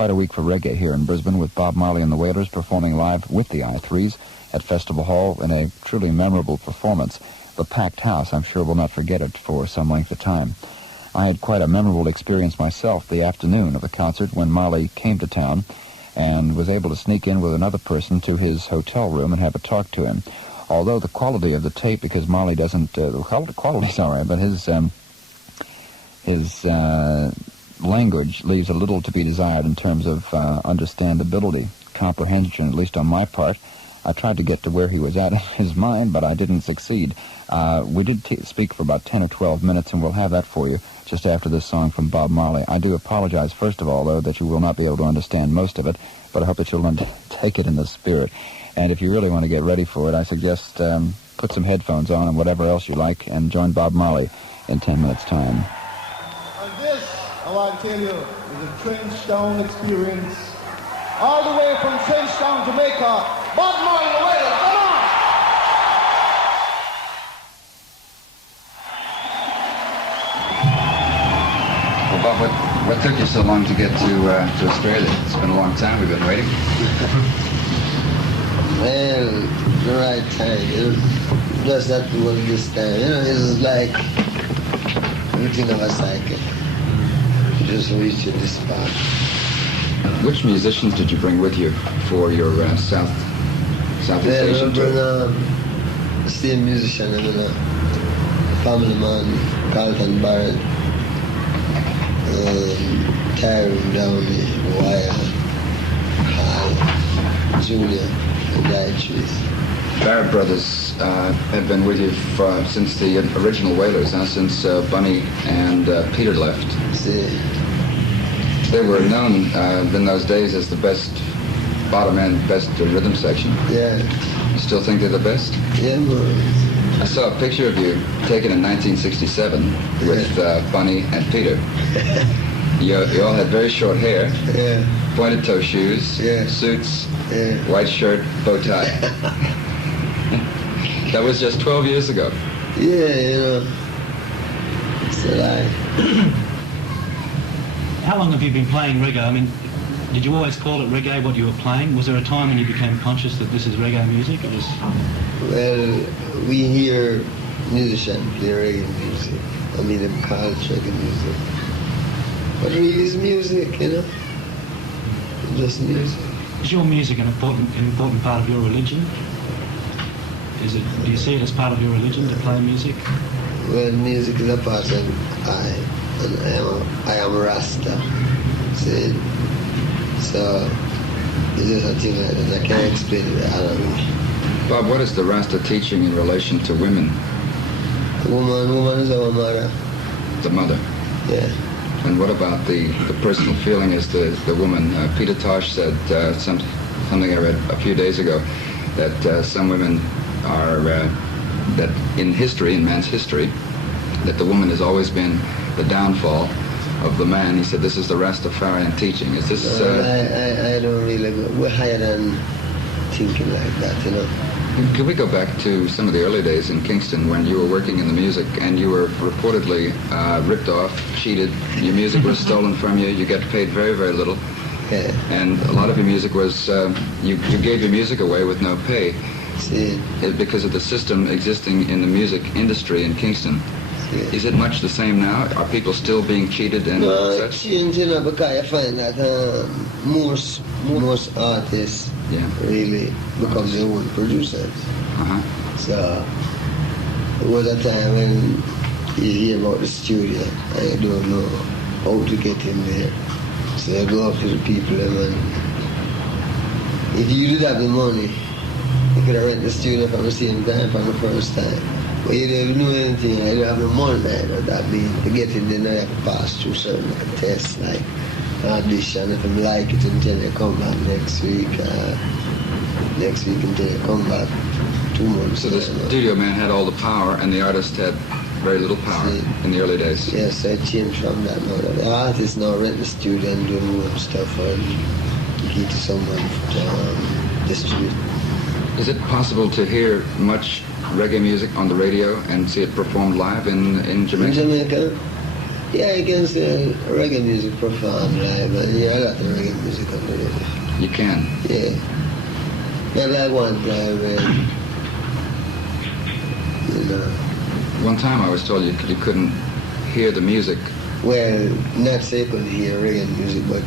quite a week for reggae here in Brisbane, with Bob Marley and the Wailers performing live with the I3s at Festival Hall in a truly memorable performance. The packed house, I'm sure, will not forget it for some length of time. I had quite a memorable experience myself the afternoon of the concert when Marley came to town and was able to sneak in with another person to his hotel room and have a talk to him. Although the quality of the tape, because Marley doesn't, the quality's all right, but his language leaves a little to be desired in terms of understandability, comprehension, at least on my part. I tried to get to where he was at in his mind, but I didn't succeed. We did speak for about 10 or 12 minutes, and we'll have that for you just after this song from Bob Marley. I do apologize, first of all, though, that you will not be able to understand most of it, but I hope that you'll take it in the spirit. And if you really want to get ready for it, I suggest put some headphones on and whatever else you like, and join Bob Marley in 10 minutes' time. And this, I want to tell you, is a Trenchtown experience. All the way from Trenchtown, Jamaica, Bob Marley and the Wailers, come on! Well, Bob, what took you so long to get to Australia? It's been a long time. We've been waiting. Well, the right time, Just that was this time, It was like everything of a cycle. Just reaching this spot. Which musicians did you bring with you for your Southeast Asian tour? The same musician, family man, Carlton Barrett, Tyrone Downey, Wyatt, Hall, Junior, and Dietries. Barrett Brothers have been with you since the original Wailers, since Bunny and Peter left. See. They were known in those days as the best bottom end, best rhythm section. Yeah. You still think they're the best? Yeah, man. I saw a picture of you taken in 1967 with Bunny and Peter. You all had very short hair, pointed toe shoes, suits, white shirt, bow tie. That was just 12 years ago. Yeah, it's a lie. How long have you been playing reggae? I mean, did you always call it reggae what you were playing? Was there a time when you became conscious that this is reggae music? Or just... Well, we hear musicians play reggae music. I mean, them call it reggae music. But really it's music, Just music. Is your music an important part of your religion? Do you see it as part of your religion to play music? Well, music is a part of I am a Rasta. See? So, it's just a thing like that. I can't explain it. I don't know. Bob, what is the Rasta teaching in relation to women? Woman is our mother. The mother? Yeah. And what about the personal feeling as the woman? Peter Tosh said something I read a few days ago, that some women are, that in history, in man's history, that the woman has always been the downfall of the man. He said this is the Rastafarian teaching. Is this... I don't really go... We're higher than thinking like that, Could we go back to some of the early days in Kingston when you were working in the music and you were reportedly ripped off, cheated, your music was stolen from you, you got paid very, very little, and a lot of your music was, you gave your music away with no pay. See. Because of the system existing in the music industry in Kingston. Yeah. Is it much the same now? Are people still being cheated and such? Changing, because I find that most artists really become their own producers. So it was a time when you hear about the studio and you don't know how to get in there. So you go up to the people and if you did have the money, you could have rented the studio from the same time from the first time. But you don't know anything, you don't have the money, that means to get in there, you have to pass through certain tests, like audition, if you like it until you come back next week until you come back 2 months. So the studio man had all the power and the artist had very little power in the early days. Yes, I changed from that now. The artists now rent the studio and do more stuff and give to someone to distribute. Is it possible to hear much reggae music on the radio and see it performed live in Jamaica? In Jamaica? Yeah, you can see reggae music performed live, and yeah, a lot of reggae music on the radio. You can? Yeah. Not like one time when, you know. One time I was told you couldn't hear the music. Well, not say you couldn't hear reggae music, but